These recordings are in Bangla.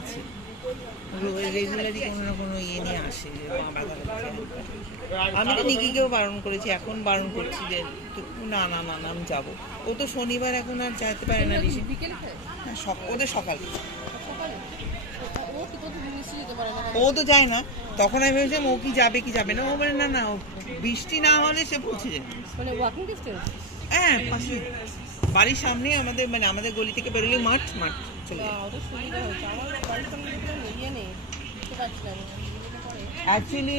আছে, রেগুলারই কোনো না কোনো ইয়ে নিয়ে আসে যে মা ব্যথা করছে। আমি তো নিকিকেও বারণ করেছি, এখন বারণ করছি যে না না না না আমি যাবো। ও তো শনিবার এখন আর যেতে পারে না ঋষি। হ্যাঁ, ওদের সকালে। ও তো যায় না। তখন আমি ভেবেছিলাম ও কি যাবে কি যাবে না, ও বলে না না বৃষ্টি না হলে সে পৌঁছে যাবে। হ্যাঁ, পাশে বাড়ির সামনে আমাদের, মানে আমাদের গলি থেকে বেরোলে মাঠ মাঠ চলে যায়। অ্যাকচুয়ালি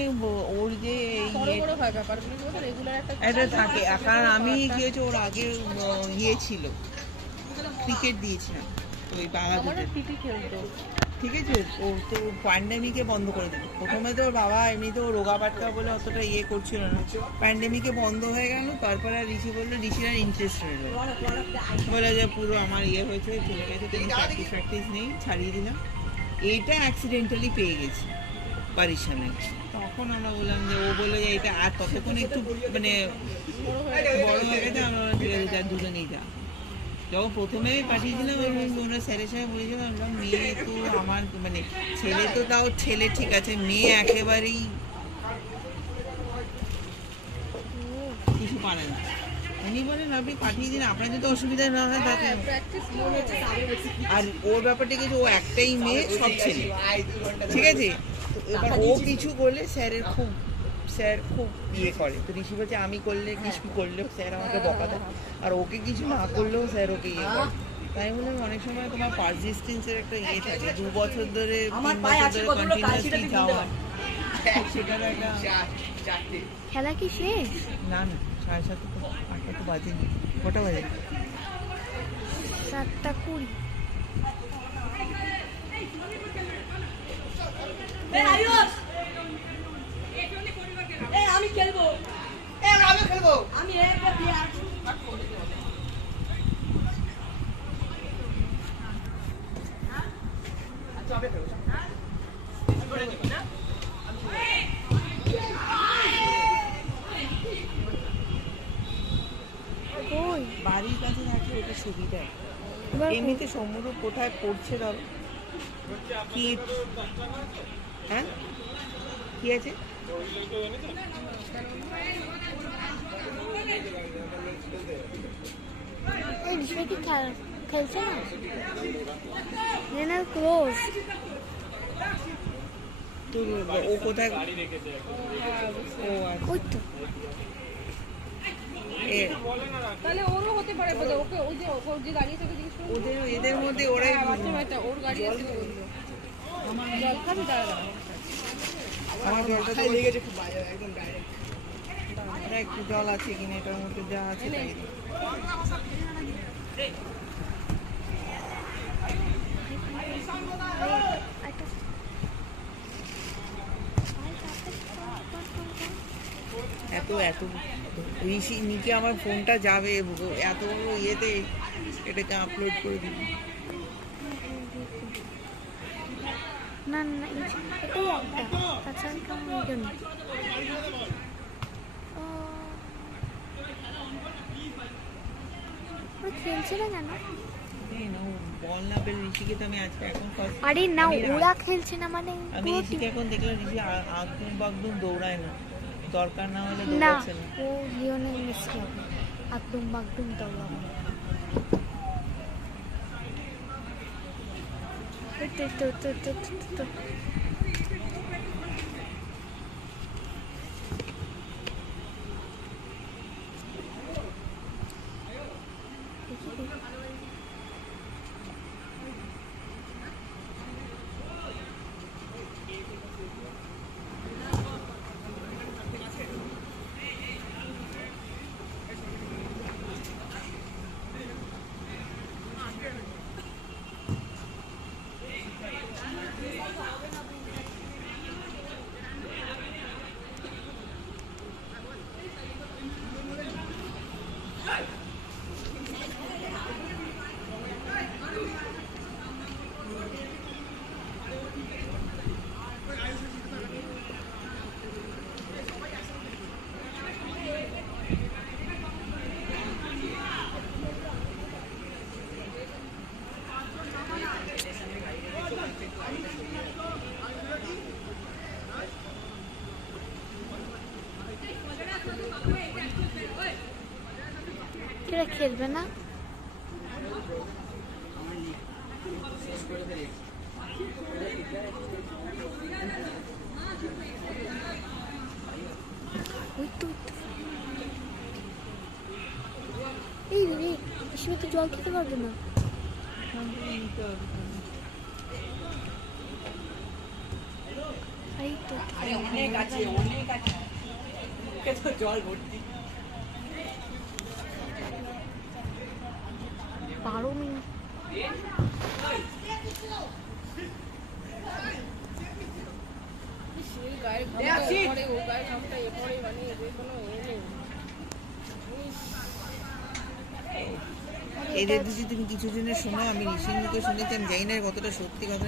ওর যে এটা থাকে, কারণ আমি কি হয়েছে ওর আগে ইয়ে ছিল, ক্রিকেট দিয়েছিলাম ওই বাঘাযতীনে, ঠিক আছে। ও তো প্যান্ডেমিকে বন্ধ করে দিল। প্রথমে তো ওর বাবা এমনিতেও রোগা পাটকা বলে অতটা ইয়ে করছিল না, প্যান্ডেমিকে বন্ধ হয়ে গেল। তারপরে আর ঋষি বললো, ঋষির আর ইন্টারেস্ট রইল, বলে যে পুরো আমার ইয়ে হয়েছে, চলে গেছে, প্র্যাকটিস নেই, ছাড়িয়ে দিলাম। এইটা অ্যাক্সিডেন্টালি পেয়ে গেছি বাড়ির সামনে। তখন আমরা বললাম যে, ও বললো যে এটা আর ততক্ষণ একটু মানে বড় হয়ে গেছে, আমরা ঠিক আছে যা দুজনেই যা। যখন প্রথমে পাঠিয়েছিলাম ওরা স্যারের সঙ্গে বলেছিলাম মেয়ে তো আমার, মানে ছেলে তো তাও ছেলে ঠিক আছে, মেয়ে একেবারেই কিছু পারে না। উনি বলেন আপনি পাঠিয়ে দিন, আপনার যদি অসুবিধা না হয় তাতে। আর ওর ব্যাপারটা কিছু, ও একটাই মেয়ে, সব ছেলে, ঠিক আছে। এবার ও কিছু করলে স্যার খুব ইয়ে করে। তো ঋষি বলছে আমি করলে কিছু করলেও স্যার আমাকে বকা দেয়, আর ওকে কিছু না করলেও স্যার ওকে ইয়ে করে। তাই বললাম অনেক সময় তোমার পারসিস্টেন্সের একটা ইয়ে থাকে, 2 বছর ধরে 3 বছর ধরে কন্টিনিউয়াসলি যাওয়া, সেটার একটা। খেলা কি শেষ? না না, 7:30 তো, 8টা তো বাজেনি। কটা বাজে? 7:20। আমি খেলবো, আমি বাড়ির কাছে থাকলে ওটা সুবিধা। এমনিতে সমুদ্র কোথায় পড়ছে ধরো কি, হ্যাঁ কি আছে? খেলছে না ক্লোজ। ও কোথায়? ওই তো তাহলে ওরও হতে পারে, ওকে ওই যে ওর যে গাড়ি আছে জিজ্ঞেস করুন, ওদের এদের মধ্যে ওরাই ওর গাড়ি আছে তো বললো। আমার জল খাবি? দাঁড়া আমার জলটা তো লেগেছে খুব বাজে, একদম ডাইরেক্ট। একটু জল আছে কিনা এটার মধ্যে যা আছে তাই। এত এত ঋষি নিকে আমার ফোনটা যাবে এত বড় ইয়েতে, এটাকে আপলোড করে দিবি। না না এটাই একটা, তাছাড়া কেমন জন্য খেলছে না কেন? বল না পেলে ঋষিকে তো আমি আজকে এখন আরে না, ওরা খেলছে না মানে আমি ঋষিকে এখন দেখলাম ঋষি একদম বাগদুম দৌড়ায় না, দরকার না হলে না, দৌড়াচ্ছে না। ও লিওনেল মেসি হবে, একদম বাগদুম দৌড়াবে। তো খেলবে না? ওই তো এই রে, এসবে তো জল খেতে পারবে না। এই তো অনেক আছে জল ভর্তি। 12 মিনিট। সেই গায়ের ঘামটা এ পড়ে, ও গায়ের ঘামটা এ পড়ে, মানে এদের কোনো এ নেই। এদের যদি তুমি কিছু দিনের সময় আমি ঋষির মুখে শুনেছি, আমি জানি না কতটা সত্যি কথা,